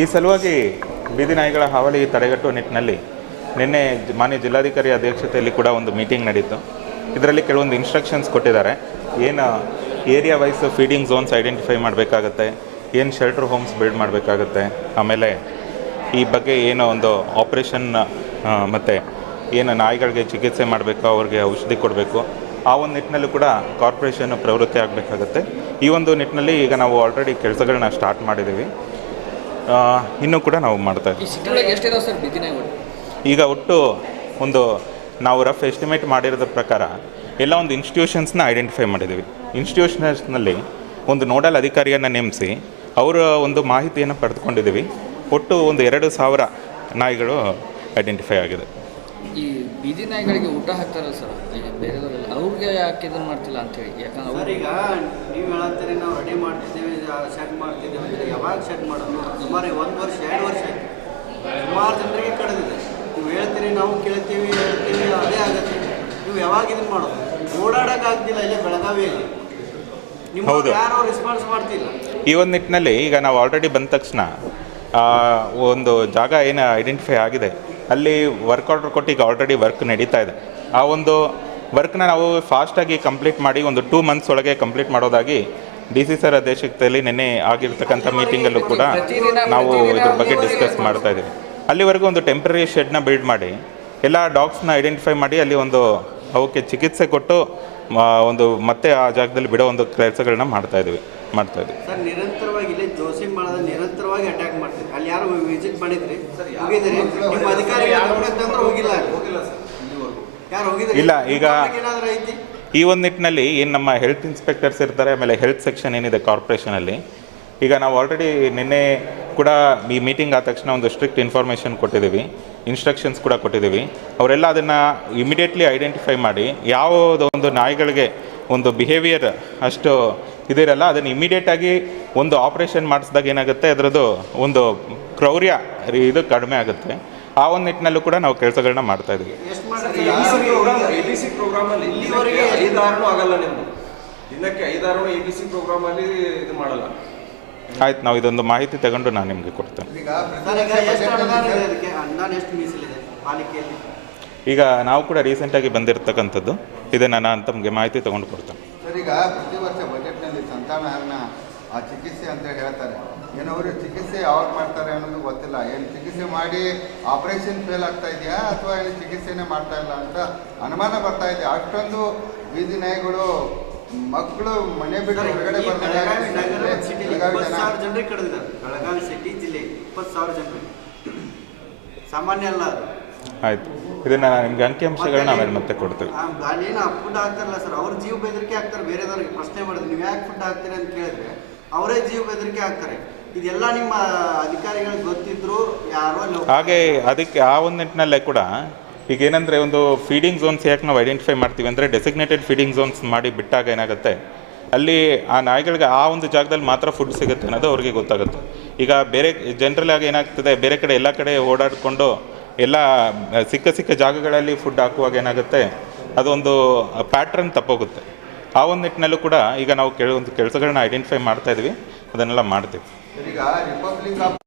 ಈ ಸಲುವಾಗಿ ಬೀದಿ ನಾಯಿಗಳ ಹಾವಳಿ ತಡೆಗಟ್ಟುವ ನಿಟ್ಟಿನಲ್ಲಿ ನಿನ್ನೆ ಮಾನ್ಯ ಜಿಲ್ಲಾಧಿಕಾರಿ ಅಧ್ಯಕ್ಷತೆಯಲ್ಲಿ ಕೂಡ ಒಂದು ಮೀಟಿಂಗ್ ನಡೀತು. ಇದರಲ್ಲಿ ಕೆಲವೊಂದು ಇನ್ಸ್ಟ್ರಕ್ಷನ್ಸ್ ಕೊಟ್ಟಿದ್ದಾರೆ. ಏನು area wise feeding zones identify ಮಾಡಬೇಕಾಗತ್ತೆ, ಏನು ಶೆಲ್ಟರ್ ಹೋಮ್ಸ್ ಬಿಲ್ಡ್ ಮಾಡಬೇಕಾಗತ್ತೆ, ಆಮೇಲೆ ಈ ಬಗ್ಗೆ ಏನೋ ಒಂದು ಆಪ್ರೇಷನ್ ಮತ್ತು ಏನು ನಾಯಿಗಳಿಗೆ ಚಿಕಿತ್ಸೆ ಮಾಡಬೇಕು, ಅವ್ರಿಗೆ ಔಷಧಿ ಕೊಡಬೇಕು, ಆ ಒಂದು ನಿಟ್ಟಿನಲ್ಲೂ ಕೂಡ ಕಾರ್ಪೊರೇಷನ್ ಪ್ರವೃತ್ತಿ ಆಗಬೇಕಾಗತ್ತೆ. ಈ ಒಂದು ನಿಟ್ಟಿನಲ್ಲಿ ಈಗ ನಾವು ಆಲ್ರೆಡಿ ಕೆಲಸಗಳನ್ನ ಸ್ಟಾರ್ಟ್ ಮಾಡಿದ್ದೀವಿ. ಇನ್ನೂ ಕೂಡ ನಾವು ಮಾಡ್ತಾ ಇದ್ದೀವಿ. ಈಗ ಒಟ್ಟು ಒಂದು ನಾವು ರಫ್ ಎಸ್ಟಿಮೇಟ್ ಮಾಡಿರೋದ್ರ ಪ್ರಕಾರ ಎಲ್ಲ ಒಂದು ಇನ್ಸ್ಟಿಟ್ಯೂಷನ್ಸ್ನ ಐಡೆಂಟಿಫೈ ಮಾಡಿದ್ದೀವಿ. ಇನ್ಸ್ಟಿಟ್ಯೂಷನ್ಸ್ನಲ್ಲಿ ಒಂದು ನೋಡಲ್ ಅಧಿಕಾರಿಯನ್ನು ನೇಮಿಸಿ ಅವರ ಒಂದು ಮಾಹಿತಿಯನ್ನು ಪಡೆದುಕೊಂಡಿದ್ದೀವಿ. ಒಟ್ಟು ಒಂದು 2,000 ನಾಯಿಗಳು ಐಡೆಂಟಿಫೈ ಆಗಿದೆ. ಈ ಬೀದಿ ನಾಯಿಗಳಿಗೆ ಊಟ ಹಾಕ್ತಾರಲ್ಲ ಸರ್, ಬೇರೆದವರೆಲ್ಲ ಅವ್ರಿಗೆ ಯಾಕೆ ಇದನ್ನು ಮಾಡ್ತಿಲ್ಲ ಅಂತೇಳಿ? ಯಾಕಂದ್ರೆ ಈಗ ನೀವು ಹೇಳತ್ತೀರಿ ನಾವು ರೆಡಿ ಮಾಡ್ತಿದ್ದೇವೆ, ಸೆಟ್ ಮಾಡ್ತಿದ್ದೇವೆ ಅಂದರೆ ಯಾವಾಗ ಸೆಟ್ ಮಾಡೋದು? ಸುಮಾರು 1 ವರ್ಷ 2 ವರ್ಷ ಆಯಿತು. ಸುಮಾರು ಜನರಿಗೆ ಕಳೆದಿದೆ. ನೀವು ಹೇಳ್ತೀರಿ, ನಾವು ಕೇಳ್ತೀವಿ, ಹೇಳ್ತೀವಿ, ಅದೇ ಆಗುತ್ತೆ. ನೀವು ಯಾವಾಗ ಇದನ್ನು ಮಾಡೋದು? ಓಡಾಡೋಕ್ಕಾಗ್ತಿಲ್ಲ ಇಲ್ಲೇ ಬೆಳಗಾವಿಯಲ್ಲಿ. ಹೌದು, ಯಾರು ರೆಸ್ಪಾನ್ಸ್ ಮಾಡ್ತಿಲ್ಲ. ಈ ಒಂದು ನಿಟ್ಟಿನಲ್ಲಿ ಈಗ ನಾವು ಆಲ್ರೆಡಿ ಬಂದ ತಕ್ಷಣ ಒಂದು ಜಾಗ ಏನು ಐಡೆಂಟಿಫೈ ಆಗಿದೆ, ಅಲ್ಲಿ ವರ್ಕ್ ಆರ್ಡರ್ ಕೊಟ್ಟು ಈಗ ಆಲ್ರೆಡಿ ವರ್ಕ್ ನಡೀತಾ ಇದೆ. ಆ ಒಂದು ವರ್ಕ್ನ ನಾವು ಫಾಸ್ಟಾಗಿ ಕಂಪ್ಲೀಟ್ ಮಾಡಿ ಒಂದು 2 ಮಂತ್ಸ್ ಒಳಗೆ ಕಂಪ್ಲೀಟ್ ಮಾಡೋದಾಗಿ DC ಸರ್ ಅಧ್ಯಕ್ಷತೆಯಲ್ಲಿ ನಿನ್ನೆ ಆಗಿರ್ತಕ್ಕಂಥ ಮೀಟಿಂಗಲ್ಲೂ ಕೂಡ ನಾವು ಇದ್ರ ಬಗ್ಗೆ ಡಿಸ್ಕಸ್ ಮಾಡ್ತಾ ಇದ್ದೀವಿ. ಅಲ್ಲಿವರೆಗೂ ಒಂದು ಟೆಂಪ್ರರಿ ಶೆಡ್ನ ಬಿಲ್ಡ್ ಮಾಡಿ ಎಲ್ಲ ಡಾಗ್ಸ್ನ ಐಡೆಂಟಿಫೈ ಮಾಡಿ ಅಲ್ಲಿ ಒಂದು ಅವಕ್ಕೆ ಚಿಕಿತ್ಸೆ ಕೊಟ್ಟು ಒಂದು ಮತ್ತೆ ಆ ಜಾಗದಲ್ಲಿ ಬಿಡೋ ಒಂದು ಕೆಲಸಗಳನ್ನ ಮಾಡ್ತಾ ಇದ್ದೀವಿ. ಸರ್, ನಿರಂತರವಾಗಿ ಇಲ್ಲೇ ಜೋಸಿಂಗ್ ಮಾಡೋದು ನಿರಂತರವಾಗಿ ಅಟ್ಯಾಕ್ ಮಾಡ್ತೀವಿ. ಅಲ್ಲಿ ಯಾರು ವಿಸಿಟ್ ಮಾಡಿದ್ರಿ? ಹೋಗಿದ್ರಿ? ನಿಮ್ಮ ಅಧಿಕಾರಿಗಳು ಹೋಗಿಲ್ಲ ಯಾರು ಹೋಗಿದ್ರಿ? ಇಲ್ಲ. ಈಗ ಏನಾದರೂ ಐತಿ? ಈ ಒಂದು ನಿಟ್ಟಿನಲ್ಲಿ ಏನು ನಮ್ಮ ಹೆಲ್ತ್ ಇನ್ಸ್ಪೆಕ್ಟರ್ಸ್ ಇರ್ತಾರೆ, ಆಮೇಲೆ ಹೆಲ್ತ್ ಸೆಕ್ಷನ್ ಏನಿದೆ ಕಾರ್ಪೊರೇಷನಲ್ಲಿ, ಈಗ ನಾವು ಆಲ್ರೆಡಿ ನಿನ್ನೆ ಕೂಡ ಈ ಮೀಟಿಂಗ್ ಆದ ತಕ್ಷಣ ಒಂದು ಸ್ಟ್ರಿಕ್ಟ್ ಇನ್ಫಾರ್ಮೇಷನ್ ಕೊಟ್ಟಿದ್ದೀವಿ, ಇನ್ಸ್ಟ್ರಕ್ಷನ್ಸ್ ಕೂಡ ಕೊಟ್ಟಿದ್ದೀವಿ. ಅವರೆಲ್ಲ ಅದನ್ನು ಇಮಿಡಿಯೇಟ್ಲಿ ಐಡೆಂಟಿಫೈ ಮಾಡಿ ಯಾವುದೋ ಒಂದು ನಾಯಿಗಳಿಗೆ ಒಂದು ಬಿಹೇವಿಯರ್ ಅಷ್ಟು ಇದಿರಲ್ಲ, ಅದನ್ನು ಇಮಿಡಿಯೇಟಾಗಿ ಒಂದು ಆಪ್ರೇಷನ್ ಮಾಡಿಸಿದಾಗ ಏನಾಗುತ್ತೆ, ಅದರದ್ದು ಒಂದು ಕ್ರೌರ್ಯ ಇದು ಕಡಿಮೆ ಆಗುತ್ತೆ. ಆ ಒಂದು ನಿಟ್ಟಿನಲ್ಲೂ ಕೂಡ ನಾವು ಕೆಲಸಗಳನ್ನ ಮಾಡ್ತಾ ಇದ್ದೀವಿ. ABC ಪ್ರೋಗ್ರಾಮಲ್ಲಿ ಇಲ್ಲಿವರೆಗೆ 5-6 ಆಗಲ್ಲ. ನಿಮ್ಮದು ದಿನಕ್ಕೆ 5-6 ABC ಪ್ರೋಗ್ರಾಮಲ್ಲಿ ಇದು ಮಾಡಲ್ಲ. ಆಯ್ತು, ನಾವು ಇದೊಂದು ಮಾಹಿತಿ ತಗೊಂಡು ನಾನು ನಿಮಗೆ ಕೊಡ್ತೇನೆ. ಈಗ ನಾವು ಕೂಡ ರೀಸೆಂಟಾಗಿ ಬಂದಿರತಕ್ಕಂಥದ್ದು, ಇದನ್ನು ನಾನು ತಮಗೆ ಮಾಹಿತಿ ತೊಗೊಂಡು ಕೊಡ್ತೇನೆ. ಸರ್, ಈಗ ಪ್ರತಿ ವರ್ಷ ಬಜೆಟ್ನಲ್ಲಿ ಸಂತಾನಹರಣ ಚಿಕಿತ್ಸೆ ಅಂತ ಹೇಳ್ತಾರೆ. ಏನವರು ಚಿಕಿತ್ಸೆ ಯಾವಾಗ ಮಾಡ್ತಾರೆ ಅನ್ನೋದು ಗೊತ್ತಿಲ್ಲ. ಏನು ಚಿಕಿತ್ಸೆ ಮಾಡಿ ಆಪರೇಷನ್ ಫೇಲ್ ಆಗ್ತಾ ಇದೆಯಾ ಅಥವಾ ಏನು ಚಿಕಿತ್ಸೆನೇ ಮಾಡ್ತಾ ಇಲ್ಲ ಅಂತ ಅನುಮಾನ ಬರ್ತಾ ಇದೆ. ಅಷ್ಟೊಂದು ಬೀದಿ ನಾಯಿಗಳು ಮಕ್ಕಳು ಮನೆ ಬಿಟ್ಟು ಹೊರಗಡೆ ಬರ್ತಾರೆ. 20,000 ಜನರಿಗೆ ಕಳೆದಿದ್ದಾರೆ. ಬೆಳಗಾವಿ ಸಿಟಿ ಜಿಲ್ಲೆ 20,000 ಜನರಿಗೆ ಸಾಮಾನ್ಯ ಅಲ್ಲ ಅದು. ಆಯ್ತು, ಇದನ್ನು ನಿಮ್ಗೆ ಅಂಕಿಅಂಶಗಳನ್ನ ಆಮೇಲೆ ಮತ್ತೆ ಕೊಡ್ತೀವಿ. ಅಲ್ಲೇನು ಫುಡ್ ಹಾಕ್ತಾರಲ್ಲ ಸರ್, ಅವ್ರ ಜೀವ ಬೆದರಿಕೆ ಹಾಕ್ತಾರೆ. ಬೇರೆದವ್ರಿಗೆ ಪ್ರಶ್ನೆ ಮಾಡಿದ್ರೆ ನೀವು ಯಾಕೆ ಫುಡ್ ಹಾಕ್ತೀರಿ ಅಂತ ಕೇಳಿದ್ರೆ ಅವರೇ ಜೀವ ಬೆದರಿಕೆ ಹಾಕ್ತಾರೆ. ಇದೆಲ್ಲ ನಿಮ್ಮ ಅಧಿಕಾರಿಗಳಿಗೆ ಗೊತ್ತಿದ್ರು ಯಾರೋ ಹಾಗೆ ಅದಕ್ಕೆ ಆ ಒಂದು ನಿಟ್ಟಿನಲ್ಲೇ ಕೂಡ ಈಗ ಏನಂದರೆ ಒಂದು ಫೀಡಿಂಗ್ ಝೋನ್ಸ್ ಯಾಕೆ ನಾವು ಐಡೆಂಟಿಫೈ ಮಾಡ್ತೀವಿ ಅಂದರೆ ಡೆಸಿಗ್ನೇಟೆಡ್ ಫೀಡಿಂಗ್ ಝೋನ್ಸ್ ಮಾಡಿ ಬಿಟ್ಟಾಗ ಏನಾಗುತ್ತೆ, ಅಲ್ಲಿ ಆ ನಾಯಿಗಳಿಗೆ ಆ ಒಂದು ಜಾಗದಲ್ಲಿ ಮಾತ್ರ ಫುಡ್ ಸಿಗುತ್ತೆ ಅನ್ನೋದು ಅವ್ರಿಗೆ ಗೊತ್ತಾಗುತ್ತೆ. ಈಗ ಬೇರೆ ಜನರಲ್ ಆಗಿ ಏನಾಗ್ತದೆ, ಬೇರೆ ಕಡೆ ಎಲ್ಲ ಕಡೆ ಓಡಾಡಿಕೊಂಡು ಎಲ್ಲ ಸಿಕ್ಕ ಜಾಗಗಳಲ್ಲಿ ಫುಡ್ ಹಾಕುವಾಗ ಏನಾಗುತ್ತೆ, ಅದೊಂದು ಪ್ಯಾಟ್ರನ್ ತಪ್ಪೋಗುತ್ತೆ. ಆ ಒಂದು ನಿಟ್ಟಿನಲ್ಲೂ ಕೂಡ ಈಗ ನಾವು ಕೆಲವೊಂದು ಕೆಲಸಗಳನ್ನ ಐಡೆಂಟಿಫೈ ಮಾಡ್ತಾ ಇದ್ವಿ, ಅದನ್ನೆಲ್ಲ ಮಾಡ್ತೀವಿ. ಈಗ ರಿಪಬ್ಲಿಕ್